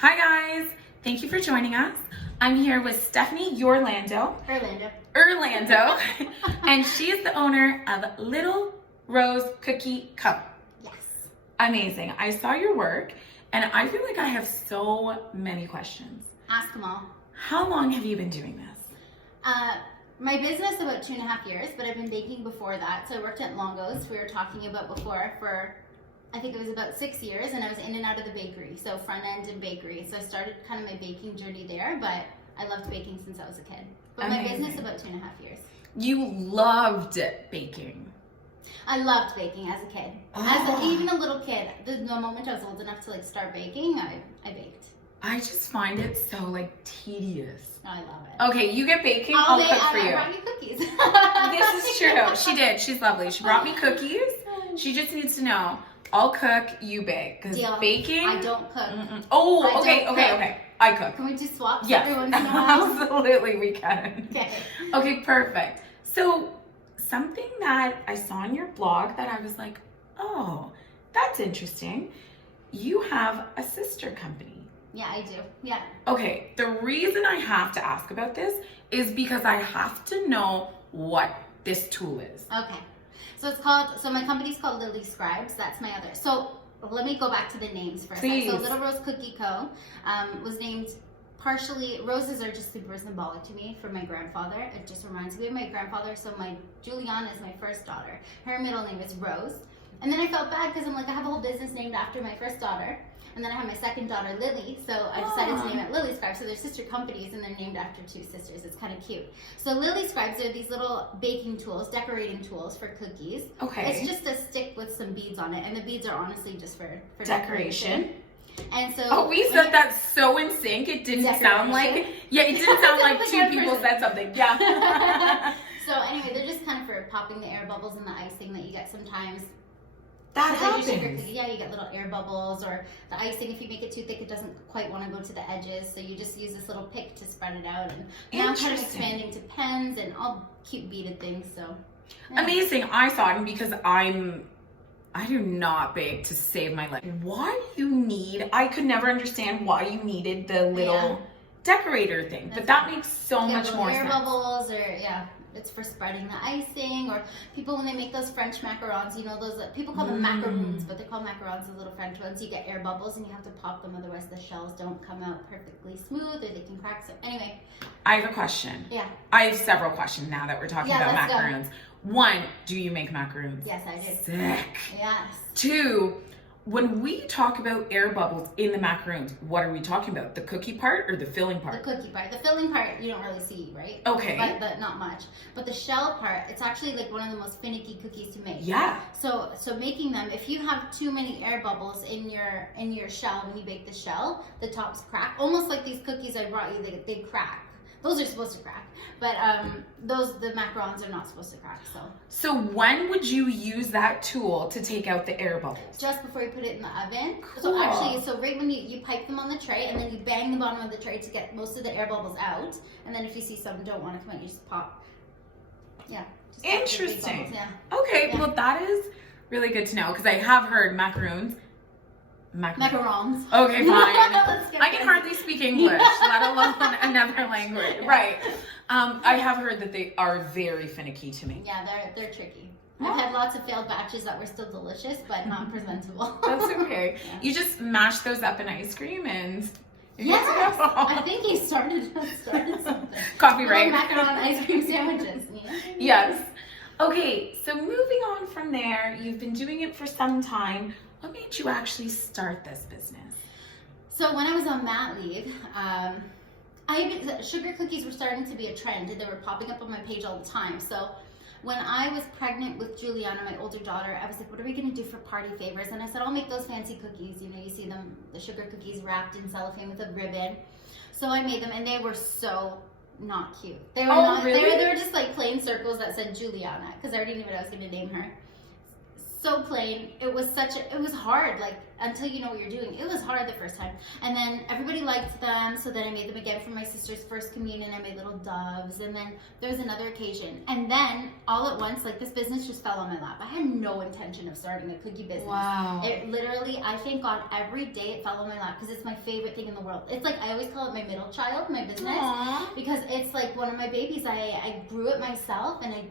Hi guys, thank you for joining us. I'm here with Stephanie Urlando, and she is the owner of Little Rose Cookie Co. Yes. Amazing. I saw your work and I feel like I have so many questions. Ask them all. How long have you been doing this? My business about 2.5 years, but I've been baking before that. So I worked at Longo's, we were talking about before, for I think it was about 6 years, and I was in and out of the bakery, so front end and bakery. So I started kind of my baking journey there, but I loved baking since I was a kid. But Amazing. My business about 2.5 years. You loved baking. I loved baking as a kid. Even a little kid, the moment I was old enough to start baking, I baked. I just find it so tedious. I love it. Okay, you get baking, I'll cook for you. I brought you cookies. This is true. She did. She's lovely. She brought me cookies. She just needs to know, I'll cook, you bake. Because baking... I don't cook. Oh, okay. I cook. Can we just swap yes. every once in a while? Absolutely, we can. Okay. Okay, perfect. So, something that I saw on your blog that I was like, oh, that's interesting. You have a sister company. Yeah, I do. Yeah. Okay, the reason I have to ask about this is because I have to know what this tool is. Okay. So my company's called Lily Scribes. That's my other. So let me go back to the names for a second. So Little Rose Cookie Co. Was named partially, roses are just super symbolic to me for my grandfather. It just reminds me of my grandfather. So my Juliana is my first daughter. Her middle name is Rose. And then I felt bad because I'm like, I have a whole business named after my first daughter. And then I have my second daughter, Lily, so I decided to name it Lily Scribes. So they're sister companies, and they're named after two sisters. It's kind of cute. So Lily Scribes are these little baking tools, decorating tools for cookies. Okay. It's just a stick with some beads on it, and the beads are honestly just for decoration. And so... Oh, we said that so in sync. It didn't sound like... Yeah, it didn't sound like two people said something. Yeah. So anyway, they're just kind of for popping the air bubbles and the icing that you get sometimes. That so happens. Yeah, you get little air bubbles, or the icing, if you make it too thick, it doesn't quite want to go to the edges. So you just use this little pick to spread it out. And now I'm kind of expanding to pens and all cute beaded things. So yeah. Amazing. I saw it because I do not bake to save my life. Why do you need, I could never understand why you needed the little decorator thing, but that makes so much more sense. Air bubbles, or it's for spreading the icing, or people when they make those French macarons, you know, those people call them macaroons, but they're called macarons, the little French ones. You get air bubbles and you have to pop them, otherwise the shells don't come out perfectly smooth, or they can crack. So anyway, I have a question. Yeah. I have several questions now that we're talking about macaroons. One, do you make macaroons? Yes, I do. Sick. Yes. Two, when we talk about air bubbles in the macaroons, what are we talking about? The cookie part or the filling part? The cookie part. The filling part you don't really see, right? Okay. But not much. But the shell part, it's actually like one of the most finicky cookies to make. Yeah. So making them, if you have too many air bubbles in your shell when you bake the shell, the tops crack. Almost like these cookies I brought you, they crack. Those are supposed to crack, but the macarons are not supposed to crack. So when would you use that tool to take out the air bubbles? Just before you put it in the oven. Cool. So right when you pipe them on the tray, and then you bang the bottom of the tray to get most of the air bubbles out. And then if you see some don't want to come out, you just pop. Yeah. Just pop Interesting. Yeah. Okay, well that is really good to know, because I have heard macaroons. Macarons. Okay, fine. I can hardly speak English, let alone another language. Yeah. Right. I have heard that they are very finicky to me. Yeah, they're tricky. I've had lots of failed batches that were still delicious, but not presentable. That's okay. Yeah. You just mash those up in ice cream and... Yes! I think he started something. Copyright. Macaron ice cream sandwiches. Yeah. Yes. Okay, so moving on from there, you've been doing it for some time. What made you actually start this business? So when I was on mat leave, sugar cookies were starting to be a trend. They were popping up on my page all the time. So when I was pregnant with Juliana, my older daughter, I was like, what are we going to do for party favors? And I said, I'll make those fancy cookies. You know, you see them, the sugar cookies wrapped in cellophane with a ribbon. So I made them, and they were so not cute. They were really? They were just like plain circles that said Juliana, because I already knew what I was going to name her. so plain. It was hard, like, until you know what you're doing. It was hard the first time. And then everybody liked them, so then I made them again for my sister's first communion. I made little doves, and then there was another occasion. And then, all at once, like, this business just fell on my lap. I had no intention of starting a cookie business. Wow. It literally, I thank God, every day it fell on my lap, because it's my favorite thing in the world. It's like, I always call it my middle child, my business. Aww. Because it's like one of my babies. I grew it myself, and I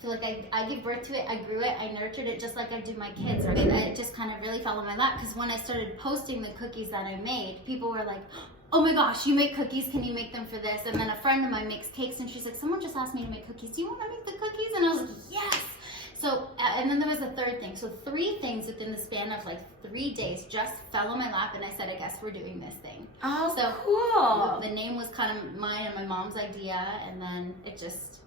feel like I gave birth to it, I grew it, I nurtured it just like I do my kids. Right? It just kind of really fell on my lap, because when I started posting the cookies that I made, people were like, oh my gosh, you make cookies, can you make them for this? And then a friend of mine makes cakes, and she's like, someone just asked me to make cookies, do you want to make the cookies? And I was like, yes! So, and then there was a third thing. So 3 things within the span of like 3 days just fell on my lap, and I said, I guess we're doing this thing. Oh, so cool. The name was kind of mine and my mom's idea, and then it just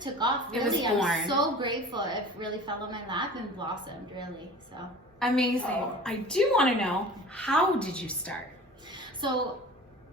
took off. Really, It was born. I'm so grateful. It really fell on my lap and blossomed, really. So amazing. I do want to know, how did you start? So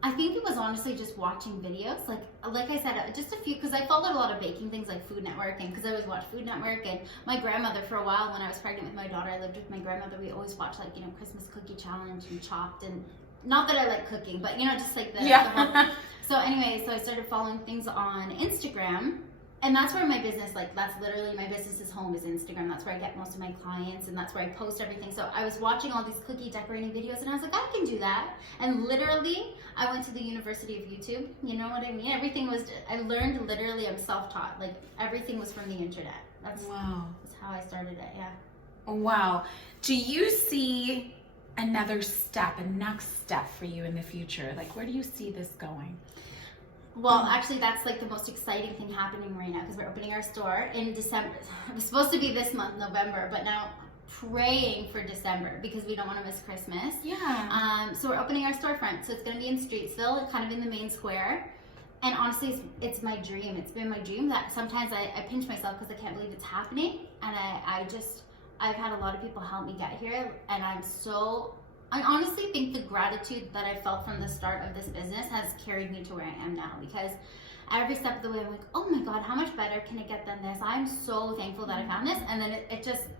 I think it was honestly just watching videos. Like I said, just a few, because I followed a lot of baking things like Food Network, and because I always watched Food Network, and my grandmother for a while when I was pregnant with my daughter, I lived with my grandmother. We always watched Christmas cookie challenge and Chopped, and not that I like cooking, but just like the whole. So anyway, so I started following things on Instagram. And that's where my business, that's literally my business's home is Instagram. That's where I get most of my clients, and that's where I post everything. So I was watching all these cookie decorating videos, and I was like, I can do that. And literally, I went to the University of YouTube. You know what I mean? I learned literally, I'm self-taught. Like, everything was from the internet. That's how I started it, yeah. Wow. Do you see another step, a next step for you in the future? Like, where do you see this going? Well, actually, that's like the most exciting thing happening right now, because we're opening our store in December. It was supposed to be this month, November, but now praying for December because we don't want to miss Christmas. Yeah. So we're opening our storefront. So it's going to be in Streetsville, kind of in the main square. And honestly, it's my dream. It's been my dream that sometimes I pinch myself because I can't believe it's happening. And I've had a lot of people help me get here, and I honestly think the gratitude that I felt from the start of this business has carried me to where I am now, because every step of the way I'm like, oh my God, how much better can it get than this? I'm so thankful that I found this. And then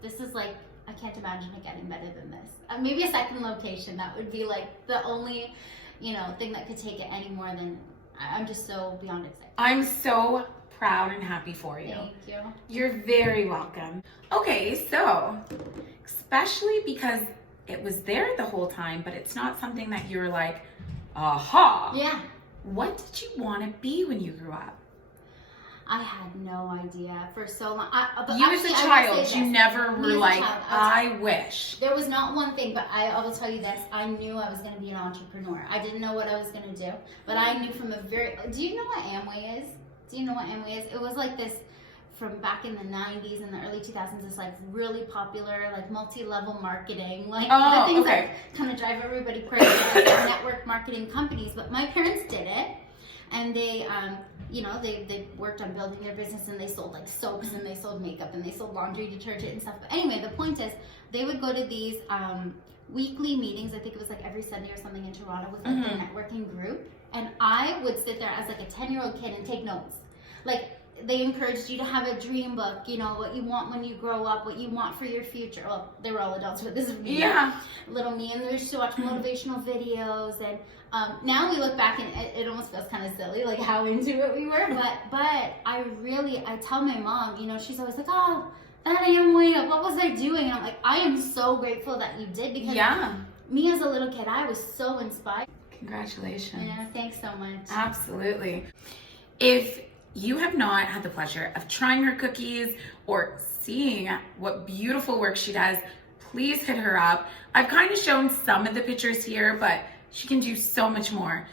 this is like, I can't imagine it getting better than this. Maybe a second location, that would be like the only, thing that could take it any more than, I'm just so beyond excited. I'm so proud and happy for you. Thank you. You're very welcome. Okay, so, especially because it was there the whole time, but it's not something that you're like, aha. Yeah. What did you want to be when you grew up? I had no idea for so long. You as a child, you never were like, I wish. There was not one thing, but I will tell you this. I knew I was going to be an entrepreneur. I didn't know what I was going to do, but I knew from do you know what Amway is? Do you know what Amway is? It was like this, from back in the 90s and the early 2000s, it's like really popular, like multi-level marketing, like the things that kind of drive everybody crazy, like network marketing companies. But my parents did it, and they, they worked on building their business, and they sold like soaps, and they sold makeup, and they sold laundry detergent and stuff. But anyway, the point is, they would go to these weekly meetings. I think it was like every Sunday or something in Toronto with like their networking group, and I would sit there as like a 10-year-old kid and take notes, like. They encouraged you to have a dream book, what you want when you grow up, what you want for your future. Well, they were all adults, but this is me, little me, and they used to watch motivational videos. And now we look back, and it almost feels kind of silly, like how into it we were. But I tell my mom, she's always like, oh, that Amway, what was I doing? And I'm like, I am so grateful that you did, because me as a little kid, I was so inspired. Congratulations. Yeah, thanks so much. Absolutely. If you have not had the pleasure of trying her cookies or seeing what beautiful work she does, please hit her up. I've kind of shown some of the pictures here, but she can do so much more.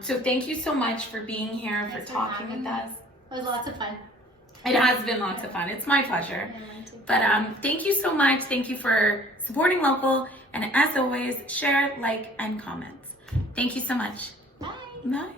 So thank you so much for being here, for talking with us. It was lots of fun. It has been lots of fun. It's my pleasure. But thank you so much. Thank you for supporting local. And as always, share, like, and comment. Thank you so much. Bye. Bye.